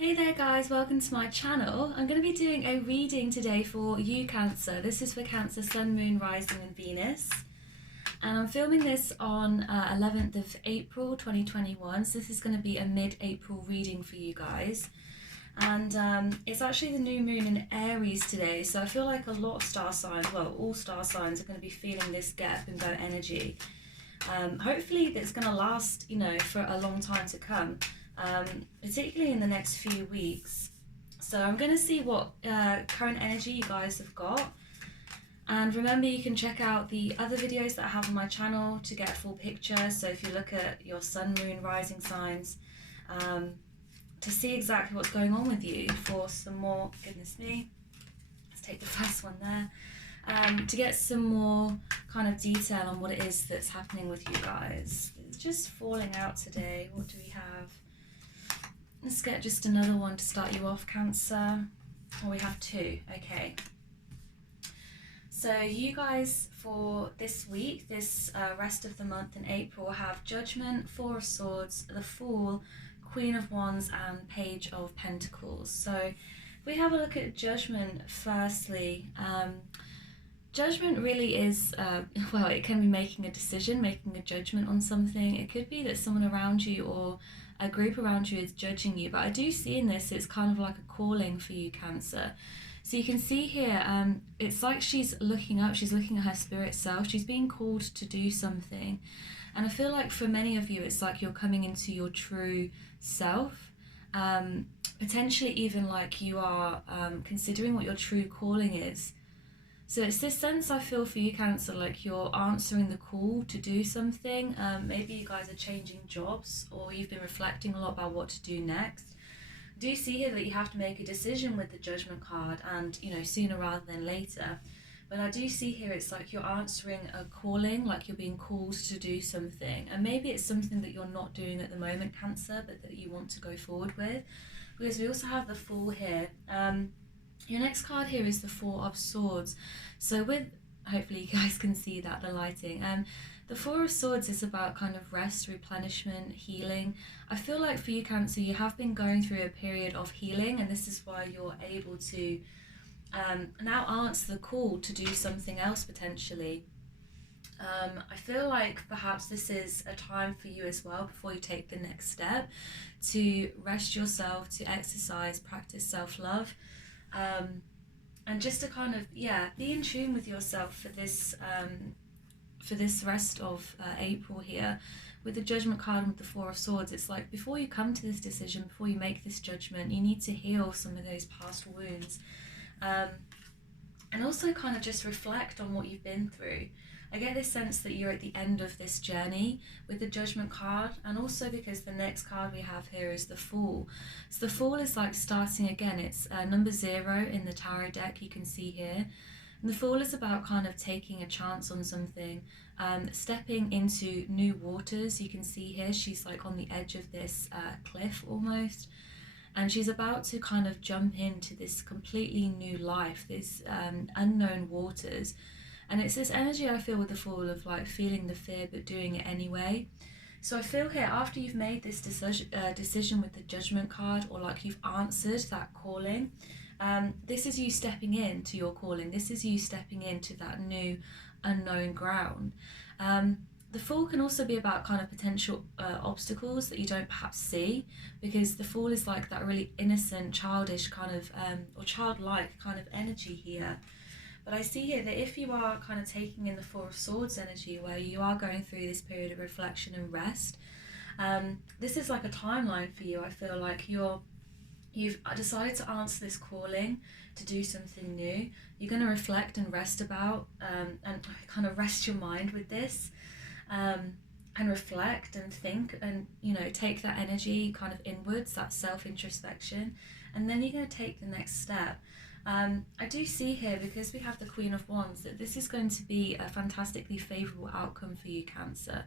Hey there guys, welcome to my channel. I'm going to be doing a reading today for you Cancer. This is for Cancer, Sun, Moon, Rising and Venus. And I'm filming this on 11th of April 2021. So this is going to be a mid-April reading for you guys. And it's actually the new moon in Aries today. So I feel like a lot of star signs, well all star signs are going to be feeling this gap in their energy. Hopefully it's going to last, for a long time to come. Particularly in the next few weeks. So I'm going to see what current energy you guys have got. And remember, you can check out the other videos that I have on my channel to get a full picture. So if you look at your sun, moon, rising signs, to see exactly what's going on with you for some more, goodness me, let's take the first one there. To get some more kind of detail on what it is that's happening with you guys. It's just falling out today. What do we have? Let's get just another one to start you off, Cancer. Oh, we have two. Okay. So you guys for this week, this rest of the month in April, have Judgment, Four of Swords, the Fool, Queen of Wands and Page of Pentacles. So if we have a look at Judgment firstly, Judgment really is, well, it can be making a decision, making a judgment on something. It could be that someone around you or a group around you is judging you, but I do see in this it's kind of like a calling for you, Cancer. So you can see here, it's like she's looking up, she's looking at her spirit self, she's being called to do something. And I feel like for many of you, it's like you're coming into your true self. Potentially even like you are considering what your true calling is. So it's this sense I feel for you, Cancer, like you're answering the call to do something. Maybe you guys are changing jobs or you've been reflecting a lot about what to do next. I do see here that you have to make a decision with the Judgment card and, sooner rather than later. But I do see here it's like you're answering a calling, like you're being called to do something. And maybe it's something that you're not doing at the moment, Cancer, but that you want to go forward with. Because we also have the Fool here. Your next card here is the Four of Swords. So hopefully you guys can see that, the lighting. The Four of Swords is about kind of rest, replenishment, healing. I feel like for you, Cancer, you have been going through a period of healing, and this is why you're able to now answer the call to do something else potentially. I feel like perhaps this is a time for you as well, before you take the next step, to rest yourself, to exercise, practice self-love. And just to kind of be in tune with yourself for this rest of April here. With the Judgment card and with the Four of Swords, it's like before you come to this decision, before you make this judgment, you need to heal some of those past wounds, and also kind of just reflect on what you've been through. I get this sense that you're at the end of this journey with the Judgment card, and also because the next card we have here is the Fool. So the Fool is like starting again. It's number 0 in the tarot deck, you can see here. And the Fool is about kind of taking a chance on something, stepping into new waters. You can see here she's like on the edge of this cliff almost. And she's about to kind of jump into this completely new life, this unknown waters. And it's this energy I feel with the Fool of like feeling the fear but doing it anyway. So I feel here after you've made this decision with the Judgment card, or like you've answered that calling, this is you stepping into your calling. This is you stepping into that new unknown ground. The Fool can also be about kind of potential obstacles that you don't perhaps see, because the Fool is like that really innocent, childish kind of, or childlike kind of energy here. But I see here that if you are kind of taking in the Four of Swords energy, where you are going through this period of reflection and rest, this is like a timeline for you. I feel like you've decided to answer this calling to do something new. You're going to reflect and rest about, and kind of rest your mind with this, and reflect and think, and take that energy kind of inwards, that self-introspection, and then you're going to take the next step. I do see here, because we have the Queen of Wands, that this is going to be a fantastically favourable outcome for you, Cancer.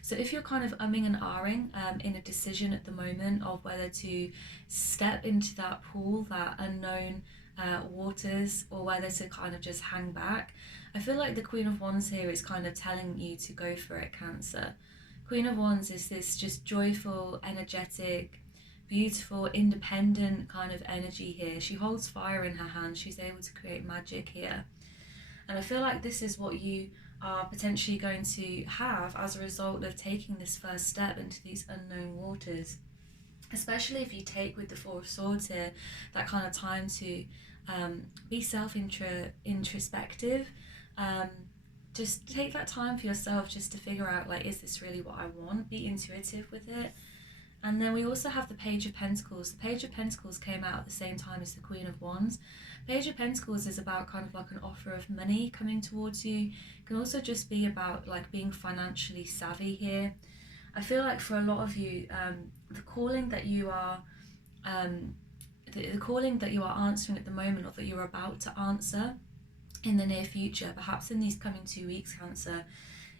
So if you're kind of umming and ahhing in a decision at the moment of whether to step into that pool, that unknown waters, or whether to kind of just hang back, I feel like the Queen of Wands here is kind of telling you to go for it, Cancer. Queen of Wands is this just joyful, energetic, beautiful, independent kind of energy here. She holds fire in her hand. She's able to create magic here. And I feel like this is what you are potentially going to have as a result of taking this first step into these unknown waters. Especially if you take with the Four of Swords here, that kind of time to be introspective. Just take that time for yourself just to figure out, like, is this really what I want? Be intuitive with it. And then we also have the Page of Pentacles. The Page of Pentacles came out at the same time as the Queen of Wands. Page of Pentacles is about kind of like an offer of money coming towards you. It can also just be about like being financially savvy here. I feel like for a lot of you, the calling that you are the calling that you are answering at the moment, or that you're about to answer in the near future, perhaps in these coming 2 weeks, Cancer,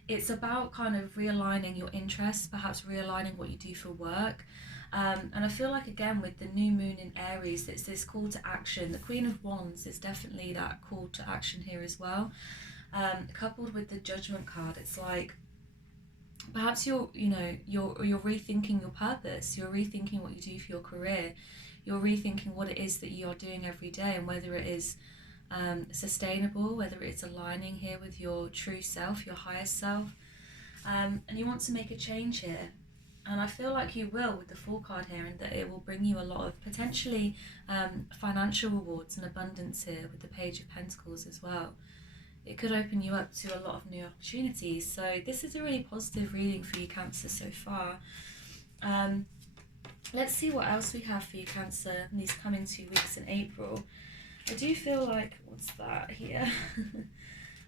it's about kind of realigning your interests, perhaps realigning what you do for work. And I feel like, again, with the new moon in Aries, it's this call to action. The Queen of Wands is definitely that call to action here as well. Coupled with the Judgment card, it's like perhaps you're rethinking your purpose. You're rethinking what you do for your career. You're rethinking what it is that you are doing every day, and whether it is sustainable, whether it's aligning here with your true self, your highest self, and you want to make a change here. And I feel like you will with the Fool card here, and that it will bring you a lot of potentially financial rewards and abundance here with the Page of Pentacles as well. It could open you up to a lot of new opportunities. So this is a really positive reading for you, Cancer, so far. Let's see what else we have for you, Cancer, in these coming 2 weeks in April. I do feel like, what's that here?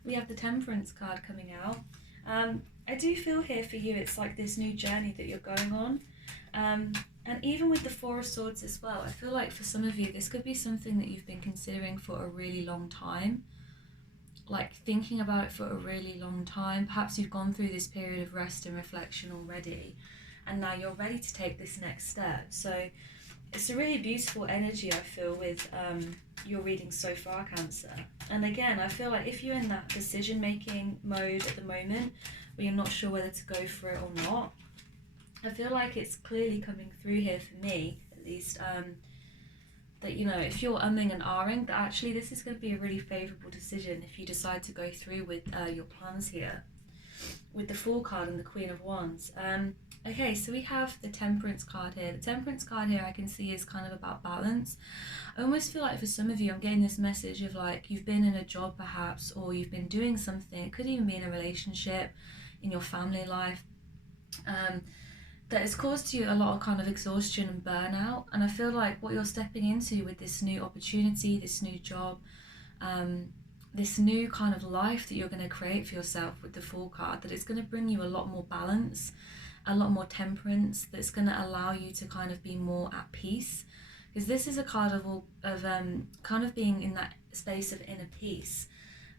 We have the Temperance card coming out. I do feel here for you, it's like this new journey that you're going on. And even with the Four of Swords as well, I feel like for some of you, this could be something that you've been considering for a really long time. Like thinking about it for a really long time. Perhaps you've gone through this period of rest and reflection already, and now you're ready to take this next step. So it's a really beautiful energy, I feel, with your reading so far, Cancer. And again, I feel like if you're in that decision-making mode at the moment, where you're not sure whether to go for it or not, I feel like it's clearly coming through here for me, at least, that, you know, if you're umming and ahhing, that actually this is going to be a really favourable decision if you decide to go through with your plans here. With the Fool card and the Queen of Wands. Okay, so we have the Temperance card here. The Temperance card here I can see is kind of about balance. I almost feel like for some of you, I'm getting this message of like you've been in a job perhaps, or you've been doing something, it could even be in a relationship, in your family life, that has caused you a lot of kind of exhaustion and burnout. And I feel like what you're stepping into with this new opportunity, this new job, this new kind of life that you're going to create for yourself with the Fool card, that it's going to bring you a lot more balance, a lot more temperance, that's going to allow you to kind of be more at peace. Because this is a card of kind of being in that space of inner peace.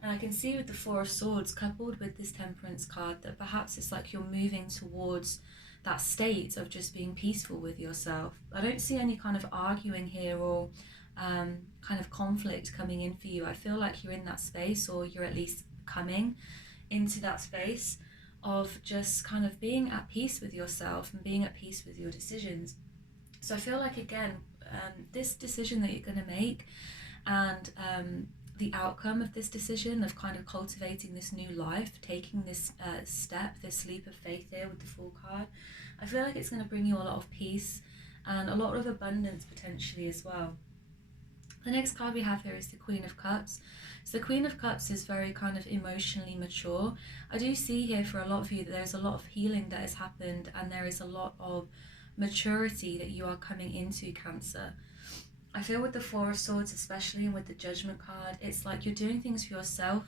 And I can see with the Four of Swords coupled with this Temperance card that perhaps it's like you're moving towards that state of just being peaceful with yourself. I don't see any kind of arguing here or kind of conflict coming in for you. I feel like you're in that space, or you're at least coming into that space of just kind of being at peace with yourself and being at peace with your decisions. So I feel like, again, this decision that you're going to make, and the outcome of this decision of kind of cultivating this new life, taking this step, this leap of faith here with the Fool card, I feel like it's going to bring you a lot of peace and a lot of abundance potentially as well. The next card we have here is the Queen of Cups. So the Queen of Cups is very kind of emotionally mature. I do see here for a lot of you that there's a lot of healing that has happened, and there is a lot of maturity that you are coming into, Cancer. I feel with the Four of Swords, especially, and with the Judgment card, it's like you're doing things for yourself.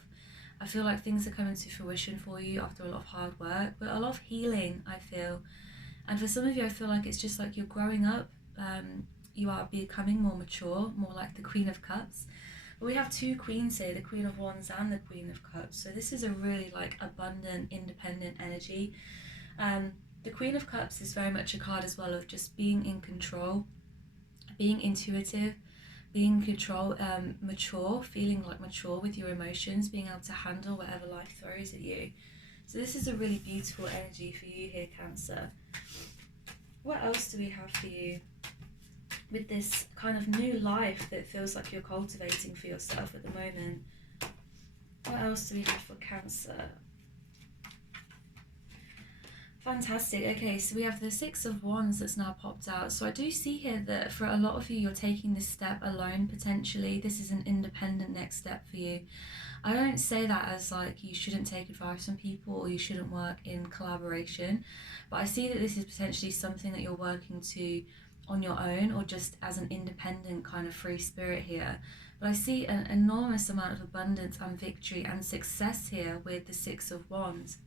I feel like things are coming to fruition for you after a lot of hard work, but a lot of healing, I feel. And for some of you, I feel like it's just like you're growing up. You are becoming more mature, more like the Queen of Cups. But we have two queens here, the Queen of Wands and the Queen of Cups. So this is a really like abundant, independent energy. The Queen of Cups is very much a card as well of just being in control, being intuitive, being in control, mature, feeling like mature with your emotions, being able to handle whatever life throws at you. So this is a really beautiful energy for you here, Cancer. What else do we have for you? with this kind of new life that feels like you're cultivating for yourself at the moment. What else do we have for Cancer? Fantastic. Okay, so we have the Six of Wands that's now popped out. So I do see here that for a lot of you, you're taking this step alone potentially. This is an independent next step for you. I don't say that as like you shouldn't take advice from people or you shouldn't work in collaboration, but I see that this is potentially something that you're working to on your own or just as an independent kind of free spirit here. But I see an enormous amount of abundance and victory and success here with the Six of Wands.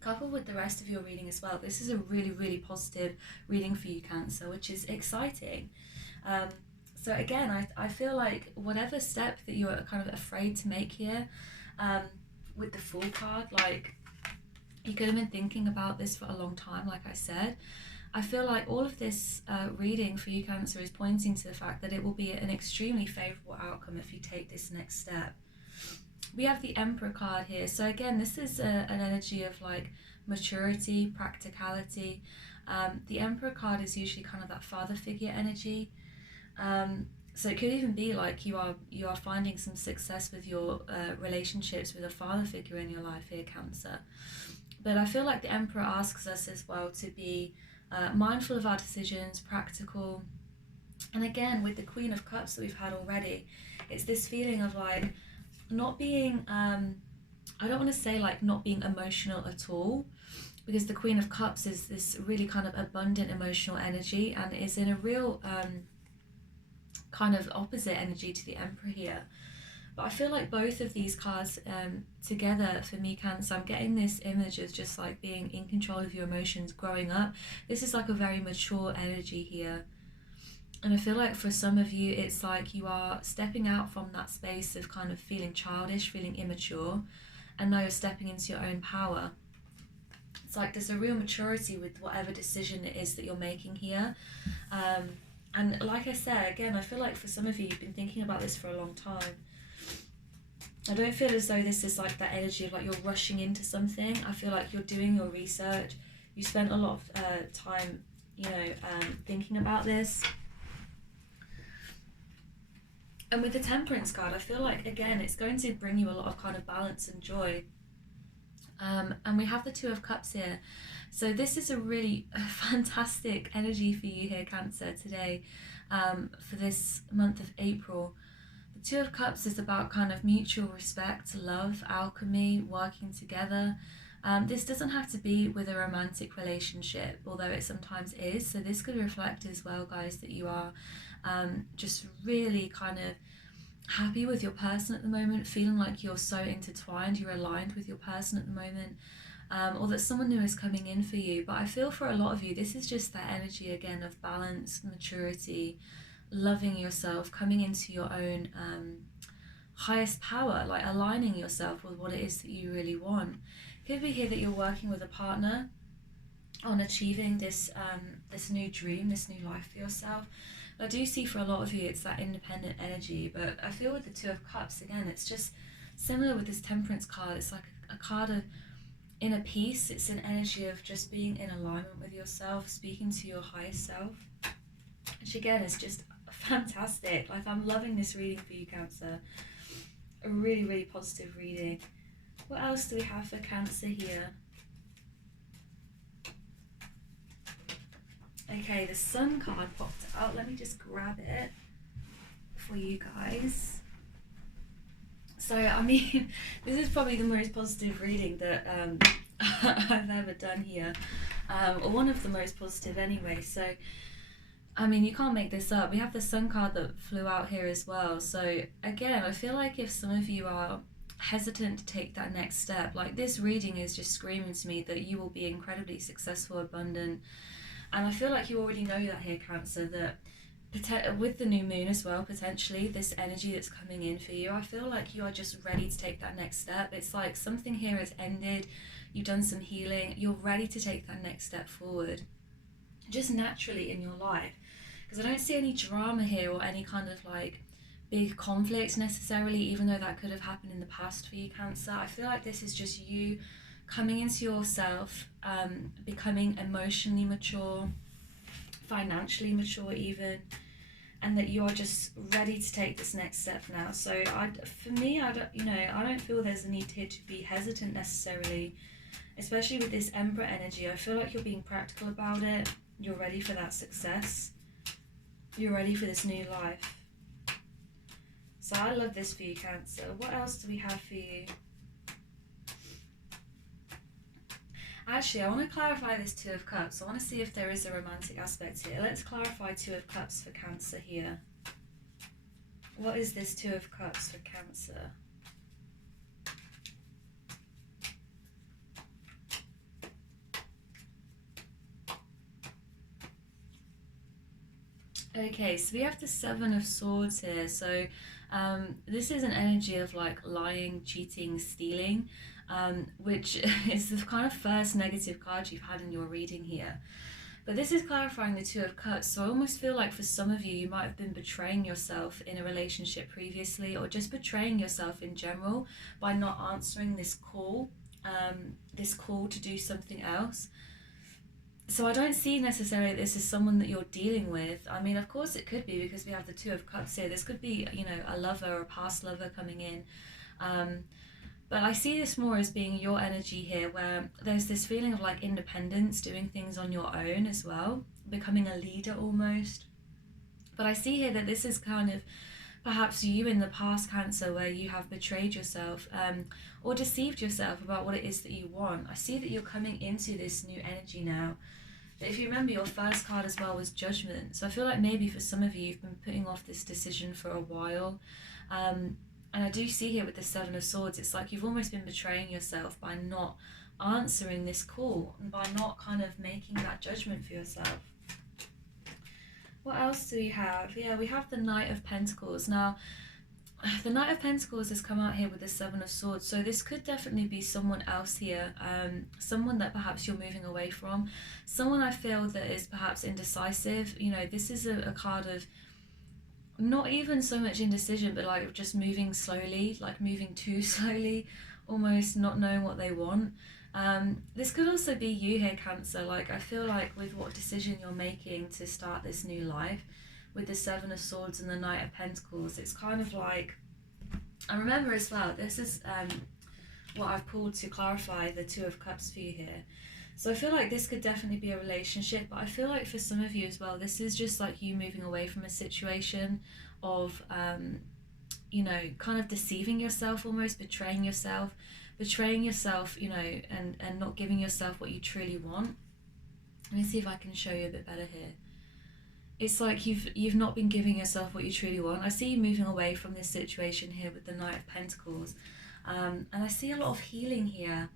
Coupled with the rest of your reading as well, this is a really, really positive reading for you, Cancer, which is exciting. So again, I feel like whatever step that you're kind of afraid to make here, with the Fool card, like you could have been thinking about this for a long time, like I said. I feel like all of this reading for you, Cancer, is pointing to the fact that it will be an extremely favourable outcome if you take this next step. We have the Emperor card here. So again, this is an energy of like maturity, practicality. The Emperor card is usually kind of that father figure energy. So it could even be like you are finding some success with your relationships with a father figure in your life here, Cancer. But I feel like the Emperor asks us as well to be mindful of our decisions, practical. And again, with the Queen of Cups that we've had already, it's this feeling of like not being, I don't want to say like not being emotional at all, because the Queen of Cups is this really kind of abundant emotional energy and is in a real kind of opposite energy to the Emperor here. But I feel like both of these cards together for me, Cancer, I'm getting this image of just like being in control of your emotions growing up. This is like a very mature energy here. And I feel like for some of you, it's like you are stepping out from that space of kind of feeling childish, feeling immature, and now you're stepping into your own power. It's like there's a real maturity with whatever decision it is that you're making here. And like I said, again, I feel like for some of you, you've been thinking about this for a long time. I don't feel as though this is like that energy of like you're rushing into something. I feel like you're doing your research. You spent a lot of time, thinking about this. And with the Temperance card, I feel like, again, it's going to bring you a lot of kind of balance and joy. And we have the Two of Cups here. So this is a really fantastic energy for you here, Cancer, today, for this month of April. The Two of Cups is about kind of mutual respect, love, alchemy, working together. This doesn't have to be with a romantic relationship, although it sometimes is. So this could reflect as well, guys, that you are just really kind of happy with your person at the moment, feeling like you're so intertwined, you're aligned with your person at the moment, or that someone new is coming in for you. But I feel for a lot of you, this is just that energy again of balance, maturity, loving yourself, coming into your own highest power, like aligning yourself with what it is that you really want. It could be here that you're working with a partner on achieving this this new dream, this new life for yourself. I do see for a lot of you it's that independent energy, but I feel with the Two of Cups, again, it's just similar with this Temperance card. It's like a card of inner peace. It's an energy of just being in alignment with yourself, speaking to your highest self, which again is just fantastic. Like, I'm loving this reading for you, Cancer. A really, really positive reading. What else do we have for Cancer here? Okay, the Sun card popped out. Let me just grab it for you guys. So, I mean, this is probably the most positive reading that I've ever done here. Or one of the most positive anyway. So, I mean, you can't make this up. We have the Sun card that flew out here as well. So, again, I feel like if some of you are hesitant to take that next step, like this reading is just screaming to me that you will be incredibly successful, abundant. And I feel like you already know that here, Cancer, that with the new moon as well, potentially, this energy that's coming in for you, I feel like you are just ready to take that next step. It's like something here has ended, you've done some healing, you're ready to take that next step forward, just naturally in your life. Because I don't see any drama here or any kind of like big conflict necessarily, even though that could have happened in the past for you, Cancer. I feel like this is just you coming into yourself, becoming emotionally mature, financially mature even. and that you are just ready to take this next step now. So for me, I don't feel there's a need here to be hesitant necessarily, especially with this Emperor energy. I feel like you're being practical about it. You're ready for that success. You're ready for this new life. So I love this for you, Cancer. What else do we have for you? Actually, I want to clarify this Two of Cups. I want to see if there is a romantic aspect here. Let's clarify Two of Cups for Cancer here. What is this Two of Cups for Cancer? Okay, so we have the Seven of Swords here. So this is an energy of like lying, cheating, stealing, which is the kind of first negative card you've had in your reading here. But this is clarifying the Two of Cups. So I almost feel like for some of you, you might have been betraying yourself in a relationship previously, or just betraying yourself in general by not answering this call to do something else. So I don't see necessarily this as someone that you're dealing with. I mean, of course it could be, because we have the Two of Cups here. This could be, you know, a lover or a past lover coming in. But I see this more as being your energy here, where there's this feeling of like independence, doing things on your own as well, becoming a leader almost. But I see here that this is kind of perhaps you in the past, Cancer, where you have betrayed yourself or deceived yourself about what it is that you want. I see that you're coming into this new energy now. But if you remember, your first card as well was Judgment. So I feel like maybe for some of you, you've been putting off this decision for a while. And I do see here with the Seven of Swords, it's like you've almost been betraying yourself by not answering this call and by not kind of making that judgment for yourself. What else do we have? Yeah, we have the Knight of Pentacles. Now, the Knight of Pentacles has come out here with the Seven of Swords, so this could definitely be someone else here, someone that perhaps you're moving away from, someone I feel that is perhaps indecisive. You know, this is a card of not even so much indecision, but like just moving slowly, like moving too slowly, almost not knowing what they want. This could also be you here, Cancer. Like, I feel like with what decision you're making to start this new life, with the Seven of Swords and the Knight of Pentacles, it's kind of like, I remember as well, this is what I've pulled to clarify the Two of Cups for you here. So I feel like this could definitely be a relationship, but I feel like for some of you as well, this is just like you moving away from a situation of, you know, kind of deceiving yourself, almost betraying yourself, you know, and not giving yourself what you truly want. Let me see if I can show you a bit better here. It's like you've not been giving yourself what you truly want. I see you moving away from this situation here with the Knight of Pentacles. And I see a lot of healing here.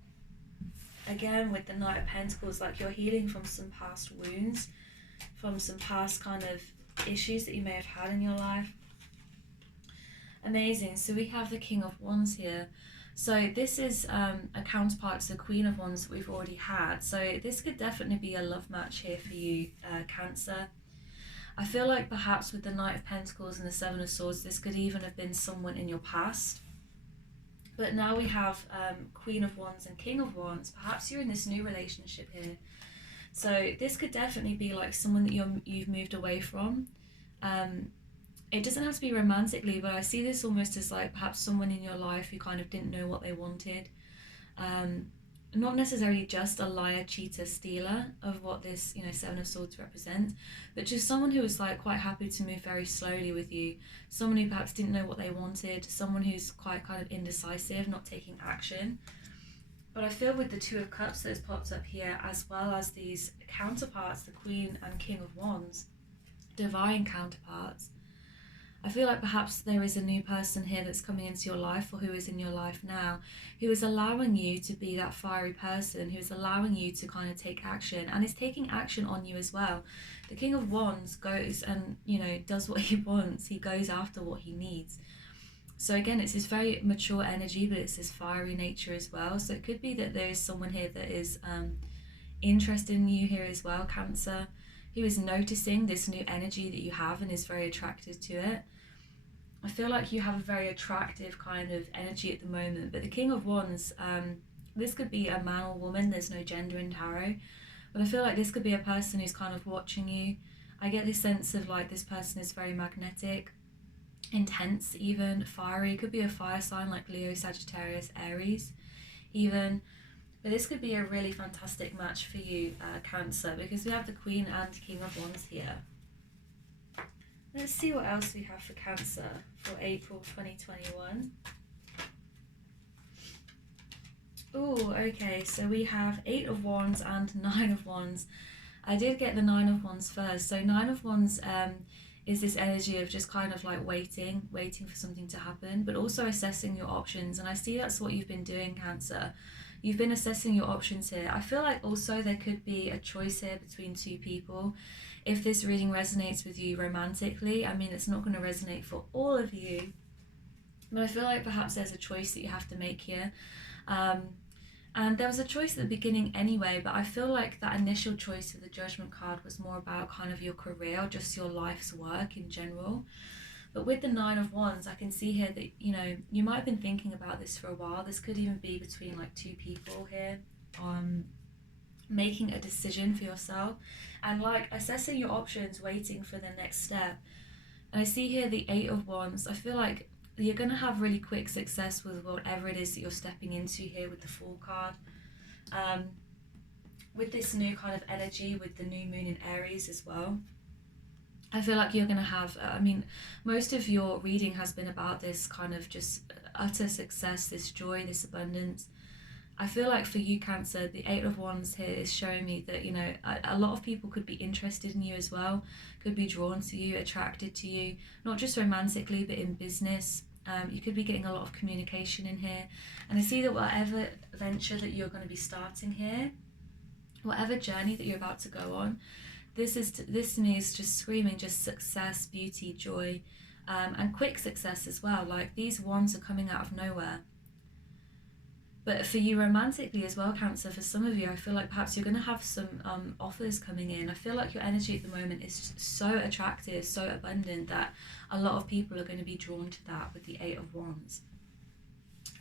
Again, with the Knight of Pentacles, like you're healing from some past wounds, from some past kind of issues that you may have had in your life. Amazing. So we have the King of Wands here. So this is a counterpart to the Queen of Wands that we've already had. So this could definitely be a love match here for you, Cancer. I feel like perhaps with the Knight of Pentacles and the Seven of Swords, this could even have been someone in your past. But now we have Queen of Wands and King of Wands. Perhaps you're in this new relationship here. So this could definitely be like someone that you've moved away from. It doesn't have to be romantically, but I see this almost as like perhaps someone in your life who kind of didn't know what they wanted. Not necessarily just a liar, cheater, stealer of what this, you know, Seven of Swords represents, but just someone who was like quite happy to move very slowly with you. Someone who perhaps didn't know what they wanted. Someone who's quite kind of indecisive, not taking action. But I feel with the Two of Cups that has popped up here, as well as these counterparts, the Queen and King of Wands, divine counterparts, I feel like perhaps there is a new person here that's coming into your life, or who is in your life now, who is allowing you to be that fiery person, who is allowing you to kind of take action, and is taking action on you as well. The King of Wands goes and, you know, does what he wants. He goes after what he needs. So again, it's this very mature energy, but it's this fiery nature as well. So it could be that there is someone here that is interested in you here as well, Cancer, who is noticing this new energy that you have and is very attracted to it. I feel like you have a very attractive kind of energy at the moment, but the King of Wands, this could be a man or woman, there's no gender in tarot, but I feel like this could be a person who's kind of watching you. I get this sense of like this person is very magnetic, intense, even fiery. Could be a fire sign like Leo, Sagittarius, Aries even. But this could be a really fantastic match for you, Cancer, because we have the Queen and King of Wands here. Let's see what else we have for Cancer for April 2021. Oh, okay, so we have 8 of Wands and 9 of Wands. I did get the 9 of Wands first. So 9 of Wands is this energy of just kind of like waiting for something to happen, but also assessing your options. And I see that's what you've been doing, Cancer. You've been assessing your options here. I feel like also there could be a choice here between two people. If this reading resonates with you romantically, I mean, it's not going to resonate for all of you, but I feel like perhaps there's a choice that you have to make here. And there was a choice at the beginning anyway, but I feel like that initial choice of the Judgment card was more about kind of your career or just your life's work in general. But with the 9 of Wands, I can see here that, you know, you might have been thinking about this for a while. This could even be between like two people here, making a decision for yourself and like assessing your options, waiting for the next step. And I see here the 8 of Wands. I feel like you're going to have really quick success with whatever it is that you're stepping into here with the Fool card. With this new kind of energy, with the new moon in Aries as well, I feel like you're going to have, I mean, most of your reading has been about this kind of just utter success, this joy, this abundance. I feel like for you, Cancer, the 8 of Wands here is showing me that, you know, a lot of people could be interested in you as well, could be drawn to you, attracted to you, not just romantically, but in business. You could be getting a lot of communication in here. And I see that whatever venture that you're going to be starting here, whatever journey that you're about to go on, this to me is just screaming just success, beauty, joy, and quick success as well. Like these wands are coming out of nowhere. But for you romantically as well, Cancer, for some of you, I feel like perhaps you're going to have some offers coming in. I feel like your energy at the moment is just so attractive, so abundant, that a lot of people are going to be drawn to that with the 8 of Wands.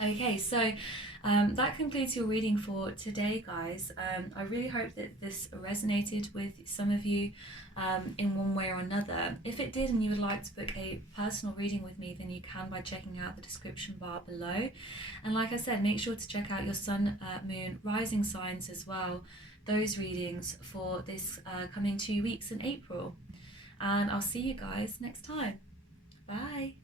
Okay, so that concludes your reading for today, guys. I really hope that this resonated with some of you in one way or another. If it did and you would like to book a personal reading with me, then you can by checking out the description bar below. And like I said, make sure to check out your sun, moon, rising signs as well, those readings for this coming 2 weeks in April. And I'll see you guys next time. Bye.